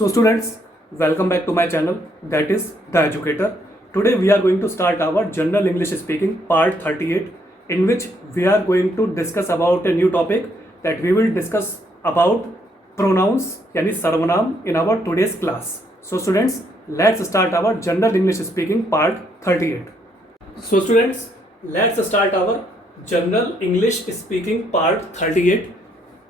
So students, welcome back to my channel, that is The Educator. Today we are going to start our General English Speaking part 38, in which we are going to discuss about a new topic that we will discuss about pronouns यानी सर्वनाम in our today's class. So students, let's start our General English Speaking part 38. So students, let's start our General English Speaking part 38,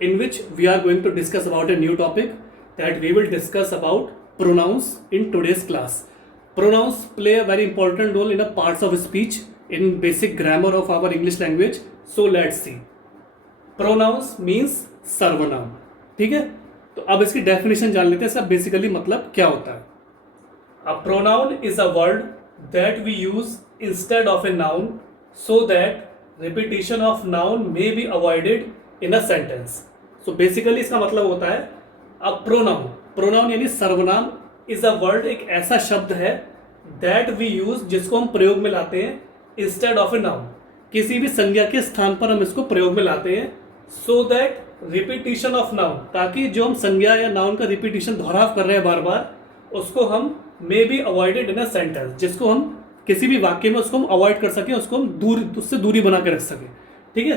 in which we are going to discuss about a new topic that we will discuss about pronouns in today's class. Pronouns play a very important role in a parts of speech in basic grammar of our English language. So let's see. Pronouns means सर्वनाम. ठीक है, तो अब इसकी definition जान लेते हैं. सब बेसिकली मतलब क्या होता है. A pronoun is a word that we use instead of a noun so that repetition of noun may be avoided in a sentence. So basically इसका मतलब होता है अब प्रोनाउन यानी सर्वनाम इज अ वर्ड, एक ऐसा शब्द है दैट वी यूज, जिसको हम प्रयोग में लाते हैं इंस्टेड ऑफ ए नाउन. किसी भी संज्ञा के स्थान पर हम इसको प्रयोग में लाते हैं so that repetition of noun, ताकि जो हम संज्ञा या नाउन का रिपीटिशन दोहराव कर रहे हैं बार बार, उसको हम may be avoided in a sentence, जिसको हम किसी भी वाक्य में उसको हम अवॉइड कर सकें, उसको हम उससे दूरी बना के रख सकें. ठीक है,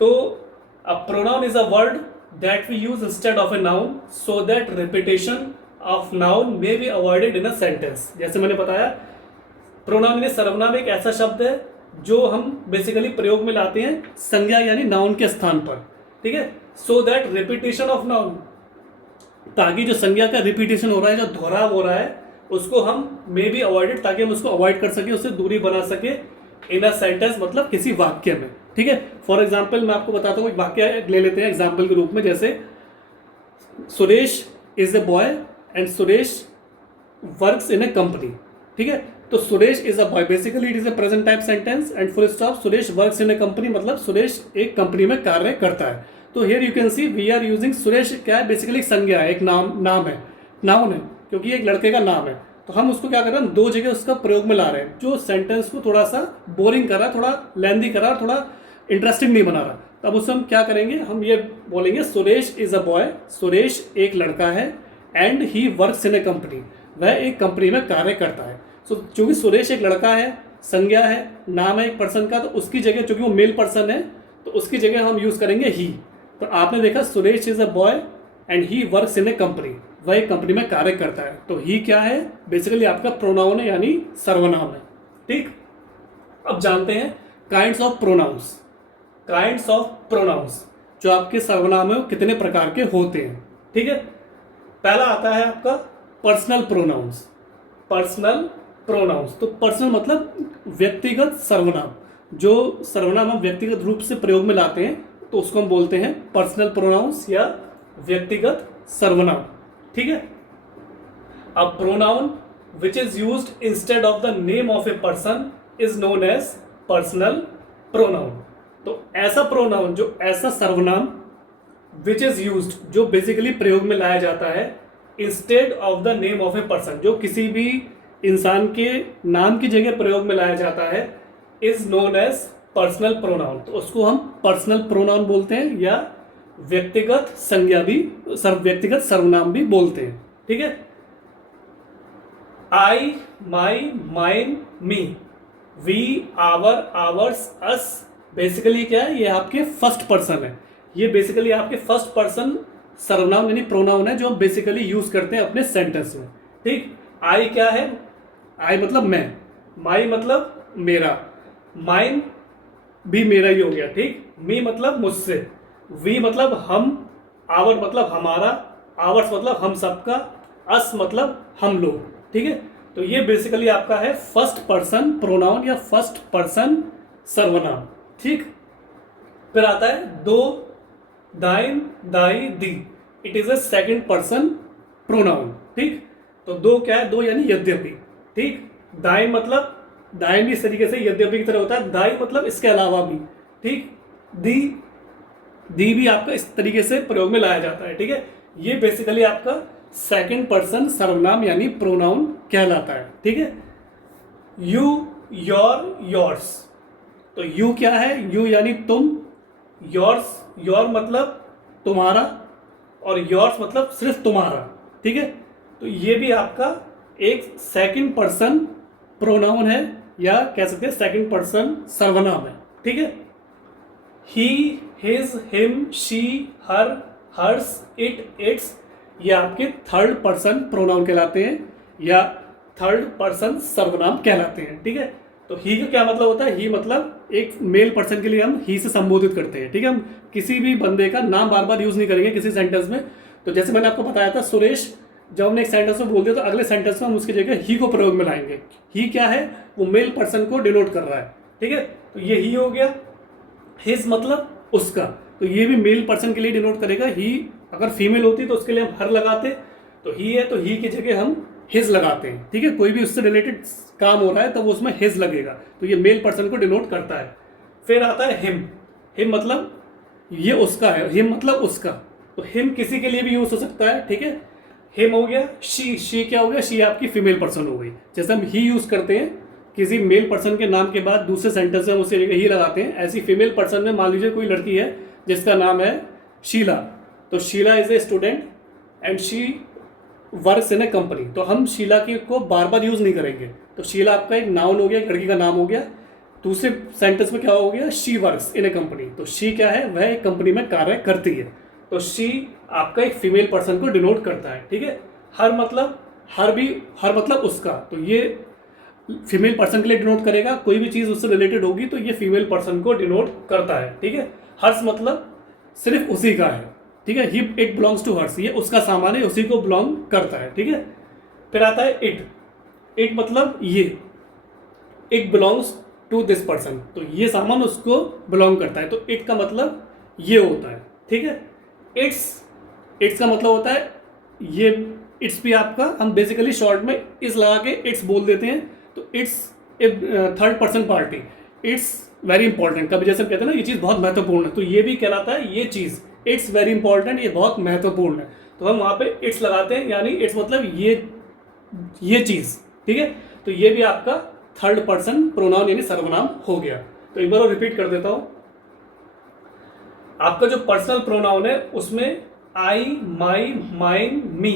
तो a pronoun is a word that we use instead of a noun so that repetition of noun may be avoided in a sentence. जैसे मैंने बताया, प्रोनाउन यानी सर्वनाम एक ऐसा शब्द है जो हम बेसिकली प्रयोग में लाते हैं संज्ञा यानी नाउन के स्थान पर. ठीक है, so that repetition of noun, ताकि जो संज्ञा का रिपीटेशन हो रहा है, जो दोहराव हो रहा है, उसको हम मे बी अवॉइडेड, ताकि हम उसको अवॉइड कर सके, उससे दूरी बना सके इन अ सेंटेंस, मतलब किसी वाक्य में. ठीक है, फॉर एग्जाम्पल मैं आपको बताता हूँ, एक वाक्य ले लेते हैं एग्जाम्पल के रूप में. जैसे Suresh is a boy and Suresh works in a company. ठीक है, तो Suresh is a boy, basically it is a present type sentence and full stop. Suresh works in a company मतलब सुरेश एक कंपनी में कार्य करता है. तो here you can see we are using Suresh. क्या है, बेसिकली एक संज्ञा है, एक नाम है, नाउन है, क्योंकि एक लड़के का नाम है. तो हम उसको क्या कर रहे हैं, दो जगह उसका प्रयोग में ला रहे हैं, जो सेंटेंस को थोड़ा सा बोरिंग कर रहा है, थोड़ा लेंदी कर रहा है, थोड़ा इंटरेस्टिंग नहीं बना रहा. तब उससे हम क्या करेंगे, हम ये बोलेंगे Suresh is a boy, Suresh एक लड़का है, and he works in a company, वह एक कंपनी में कार्य करता है. सो चूंकि सुरेश एक लड़का है, संज्ञा है, नाम है एक पर्सन का, तो उसकी जगह, चूंकि वो मेल पर्सन है, तो उसकी जगह हम यूज करेंगे ही. तो आपने देखा Suresh is a boy and he works in a company, वह एक कंपनी में कार्य करता है. तो ही क्या है, बेसिकली आपका प्रोनाउन है, यानी सर्वनाम है. ठीक, अब जानते हैं kinds of pronouns. Kinds of pronouns, जो आपके सर्वनाम है वो कितने प्रकार के होते हैं. ठीक है, पहला आता है आपका पर्सनल प्रोनाउंस. पर्सनल प्रोनाउंस, तो पर्सनल मतलब व्यक्तिगत सर्वनाम. जो सर्वनाम हम व्यक्तिगत रूप से प्रयोग में लाते हैं, तो उसको हम बोलते हैं पर्सनल प्रोनाउंस या व्यक्तिगत सर्वनाम. ठीक है, a pronoun which is used instead of the name of a person is known as personal pronoun. तो ऐसा प्रोनाउन, जो ऐसा सर्वनाम विच इज यूज्ड, जो बेसिकली प्रयोग में लाया जाता है instead of the name of a person, जो किसी भी इंसान के नाम की जगह प्रयोग में लाया जाता है, is known as personal pronoun. तो उसको हम पर्सनल प्रोनाउन बोलते हैं, या व्यक्तिगत संज्ञा भी, व्यक्तिगत सर्वनाम भी बोलते हैं. ठीक है, I, my, mine, me, we, our, ours, us, basically क्या है, ये आपके फर्स्ट पर्सन है. ये बेसिकली आपके फर्स्ट पर्सन सर्वनाम यानी प्रोनाउन है, जो हम बेसिकली यूज करते हैं अपने सेंटेंस में. ठीक, आई क्या है, आई मतलब मैं, माई मतलब मेरा, माइन भी मेरा ही हो गया. ठीक, मी मतलब मुझसे, वी मतलब हम, आवर मतलब हमारा, आवर्स मतलब हम सबका, अस मतलब हम लोग. ठीक है, तो ये बेसिकली आपका है फर्स्ट पर्सन प्रोनाउन या फर्स्ट पर्सन सर्वनाम. ठीक, फिर आता है thou, thine, thy, thee, it is a second person pronoun. ठीक, तो दो क्या है, दो यानी यद्यपि. ठीक, दाइन मतलब, दाइन भी इस तरीके से यद्यपि की तरह होता है, दाई मतलब इसके अलावा भी. ठीक, दी, दी भी आपका इस तरीके से प्रयोग में लाया जाता है. ठीक है, ये बेसिकली आपका सेकंड पर्सन सर्वनाम यानी प्रोनाउन कहलाता है. ठीक है, यू, योर, योर्स, तो यू क्या है, यू यानी तुम, योर्स, योर मतलब तुम्हारा, और योर्स मतलब सिर्फ तुम्हारा. ठीक है, तो ये भी आपका एक सेकंड पर्सन प्रोनाउन है, या कह सकते हैं सेकंड पर्सन सर्वनाम है। ठीक है, he, his, him, she, her, hers, it, its, ये आपके थर्ड पर्सन प्रोनाउन कहलाते हैं या थर्ड पर्सन सर्वनाम कहलाते हैं। ठीक है, तो ही का क्या मतलब होता है? ही मतलब एक मेल पर्सन के लिए हम ही से संबोधित करते हैं। ठीक है, हम किसी भी बंदे का नाम बार बार यूज नहीं करेंगे किसी सेंटेंस में। तो जैसे मैंने आपको बताया था, सुरेश जब हमने एक सेंटेंस में बोल दिया तो अगले सेंटेंस में हम उसकी जगह ही को प्रयोग में लाएंगे। ही क्या है? वो मेल पर्सन को डिनोट कर रहा है। ठीक है, तो ये ही हो गया। हिज मतलब उसका, तो ये भी मेल पर्सन के लिए डिनोट करेगा। ही अगर फीमेल होती तो उसके लिए हम हर लगाते, तो ही है तो ही की जगह हम हिज लगाते हैं। ठीक है, कोई भी उससे रिलेटेड काम हो रहा है तो वो उसमें हिज लगेगा, तो ये मेल पर्सन को डिनोट करता है। फिर आता है हिम। हिम मतलब ये उसका है, हिम मतलब उसका, तो हिम किसी के लिए भी यूज हो सकता है। ठीक है, हिम हो गया। शी क्या हो गया? शी आपकी फीमेल पर्सन हो गई। जैसे हम ही यूज करते हैं किसी मेल पर्सन के नाम के बाद दूसरे सेंटेंस में उसे ही लगाते हैं, ऐसी फीमेल पर्सन में मान लीजिए कोई लड़की है जिसका नाम है शीला, तो Sheela is a student and she works in a company, तो हम शीला की को बार बार यूज नहीं करेंगे। तो शीला आपका एक नाउन हो गया, एक लड़की का नाम हो गया। दूसरे सेंटेंस में क्या हो गया? She works in a company, तो शी क्या है? वह एक कंपनी में कार्य करती है, तो शी आपका एक फीमेल पर्सन को डिनोट करता है। ठीक है, हर मतलब उसका, तो ये फीमेल पर्सन के लिए डिनोट करेगा। कोई भी चीज उससे रिलेटेड होगी तो ये फीमेल पर्सन को डिनोट करता है। ठीक है, हर्ष मतलब सिर्फ उसी का है। ठीक है, इट बिलोंग्स टू हर्ष, ये उसका सामान है, उसी को बिलोंग करता है। ठीक है, फिर आता है इट। इट मतलब ये, it belongs to this person, तो ये सामान उसको बिलोंग करता है, तो इट का मतलब ये होता है। ठीक है, इट्स का मतलब होता है ये। इट्स भी आपका हम बेसिकली शॉर्ट में इस लगा के इट्स बोल देते हैं, तो it's a third person party, it's very important. कभी जैसे कहते हैं ना ये चीज़ बहुत महत्वपूर्ण है, तो ये भी कहलाता है ये चीज़ इट्स वेरी इंपॉर्टेंट, ये बहुत महत्वपूर्ण है, तो हम वहाँ पे इट्स लगाते हैं, यानी इट्स मतलब ये चीज़। ठीक है, तो ये भी आपका थर्ड पर्सन प्रोनाउन यानी सर्वनाम हो गया। तो एक बार और रिपीट कर देता हूँ, आपका जो पर्सनल प्रोनाउन है उसमें I, my, mine, me,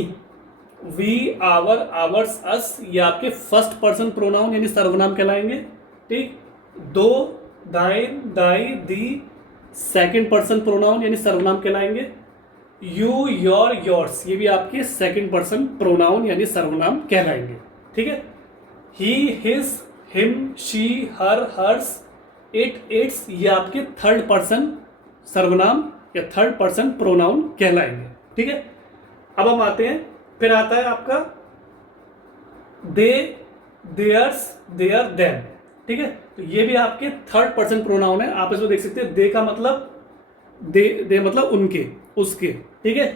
we, our, ours, us, ये आपके फर्स्ट पर्सन प्रोनाउन यानी सर्वनाम कहलाएंगे। ठीक, दो, thine, thy, the second person pronoun यानी सर्वनाम कहलाएंगे। यू, योर, योर्स, ये भी आपके सेकंड पर्सन प्रोनाउन यानी सर्वनाम कहलाएंगे। ठीक है, he, his, him, she, her, hers, it, its, ये आपके थर्ड पर्सन सर्वनाम या थर्ड पर्सन प्रोनाउन कहलाएंगे। ठीक है, अब हम आते हैं, फिर आता है आपका दे, देयर्स, देयर, देम। ठीक है, तो ये भी आपके थर्ड पर्सन प्रोनाउन है। आप इसमें देख सकते हैं दे का मतलब दे मतलब उनके, उसके। ठीक है,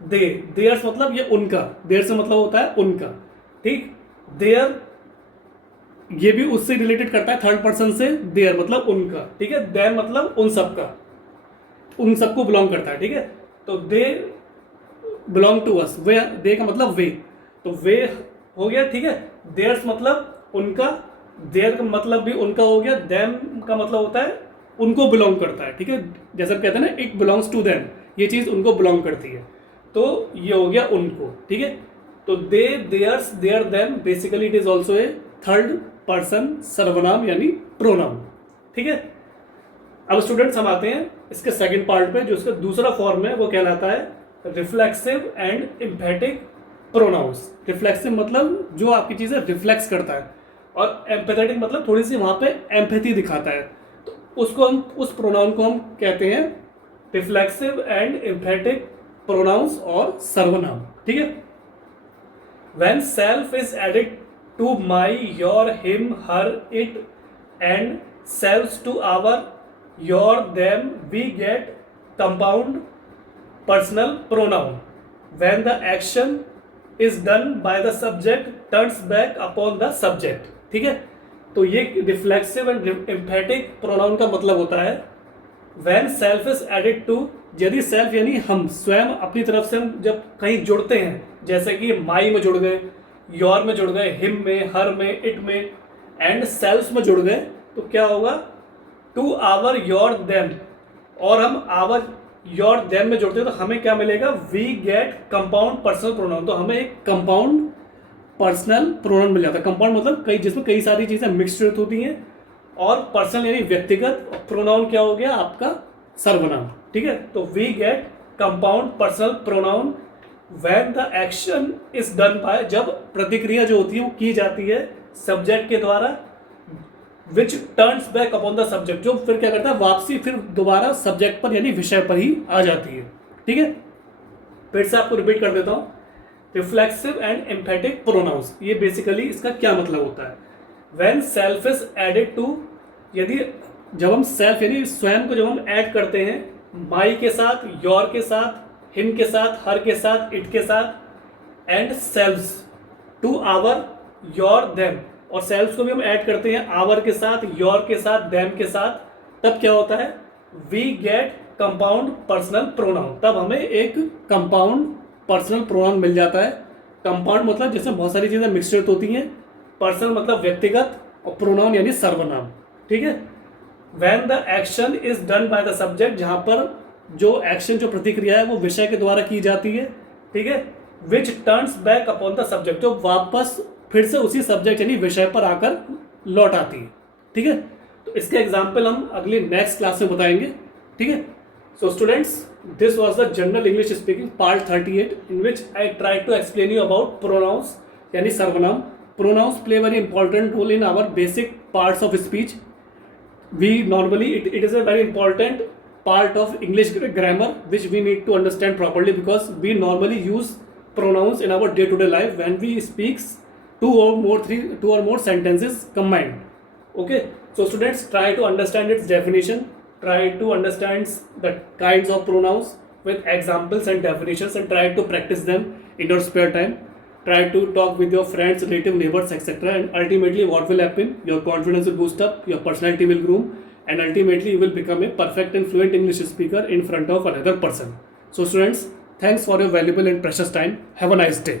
देयर्स मतलब ये उनका, देयर से मतलब होता है उनका। ठीक, देयर ये भी उससे रिलेटेड करता है थर्ड पर्सन से, देयर मतलब उनका। ठीक है, देम मतलब उन सबका, उन सबको बिलोंग करता है। ठीक है, तो दे बिलोंग टू अस, वे, दे का मतलब वे, तो वे हो गया। ठीक है, देयर्स मतलब उनका, देयर का मतलब भी उनका हो गया। देम का मतलब होता है उनको बिलोंग करता है। ठीक है, जैसे कहते हैं ना इट बिलोंग्स टू देम, ये चीज उनको बिलोंग करती है, तो ये हो गया उनको। ठीक है, तो they, theirs, their, them, basically it is also a third person सर्वनाम यानी प्रोनाउन। ठीक है, अब स्टूडेंट्स हम आते हैं इसके सेकंड पार्ट पे, जो इसका दूसरा फॉर्म है वो कहलाता है reflexive and emphatic pronouns. Reflexive मतलब जो आपकी चीज़ें रिफ्लेक्स करता है, और एम्पैथेटिक मतलब थोड़ी सी वहाँ पे एम्पैथी दिखाता है, तो उसको हम, उस प्रोनाउन को हम कहते हैं रिफ्लेक्सिव एंड एम्फेटिक प्रोनाउंस और सर्वनाम। ठीक है, when self is added to my, your, him, her, it and selves to our, your, them, we get compound personal pronoun when the action is done by the subject turns back upon the subject। ठीक है, तो ये reflexive and emphatic pronoun का मतलब होता है when self is added to, यदि self यानी हम स्वयं अपनी तरफ से हम जब कहीं जुड़ते हैं, जैसे कि माई में जुड़ गए, योर में जुड़ गए, हिम में, हर में, इट में, एंड सेल्फ में जुड़ गए, तो क्या होगा? टू आवर, योर, देम, और हम आवर, योर देम में जोड़ते हैं तो हमें क्या मिलेगा, we get compound personal pronoun. तो हमें एक कंपाउंड पर्सनल प्रोनाउन मिल जाता है। कंपाउंड मतलब कई, जिसमें कई सारी चीजें मिक्सड होती हैं, और पर्सनल यानी व्यक्तिगत, प्रोनाउन क्या हो गया आपका सर्वनाम, ठीक है। तो we get compound personal pronoun when the action is done by, जब प्रतिक्रिया जो होती है वो की जाती है सब्जेक्ट के द्वारा, which turns back upon the subject, जो फिर क्या करता है, वापसी फिर दोबारा सब्जेक्ट पर यानी विषय पर ही आ जाती है, ठीक है। फिर से आपको रिपीट कर देता हूं, रिफ्लेक्सिव एंड एम्फेटिक प्रोनाउंस, ये बेसिकली इसका क्या मतलब होता है। When self is added to, यदि जब हम सेल्फ यानी स्वयं को जब हम ऐड करते हैं माई के साथ, योर के साथ, हिम के साथ, हर के साथ, इट के साथ, and selves to our, your, them, और सेल्व्स को भी हम ऐड करते हैं आवर के साथ, योर के साथ, देम के साथ, तब क्या होता है, we get compound personal pronoun. तब हमें एक कंपाउंड पर्सनल प्रोनाउन मिल जाता है। कंपाउंड मतलब जैसे बहुत सारी चीजें मिक्सड होती हैं, पर्सनल मतलब व्यक्तिगत, और प्रोनाउन यानी सर्वनाम, ठीक है। When the action is done by the subject, जहां पर जो एक्शन, जो प्रतिक्रिया है वो विषय के द्वारा की जाती है, ठीक है। Which turns back upon the subject, जो वापस फिर से उसी सब्जेक्ट यानी विषय पर आकर लौट आती है, ठीक है। तो इसके एग्जाम्पल हम अगली नेक्स्ट क्लास में बताएंगे, ठीक है। So students, this was the general English speaking part 38 in which I try to explain you about pronouns यानी सर्वनाम। Pronouns play very important role in our basic parts of speech. We normally, it is a very important part of English grammar which we need to understand properly, because we normally use pronouns in our day-to-day life when we speak two or more sentences combined. Okay, so students, try to understand its definition, try to understand the kinds of pronouns with examples and definitions, and try to practice them in your spare time. Try to talk with your friends, relative, neighbors, etc. And ultimately what will happen, your confidence will boost up, your personality will groom, and ultimately you will become a perfect and fluent English speaker in front of another person. So students, thanks for your valuable and precious time. Have a nice day.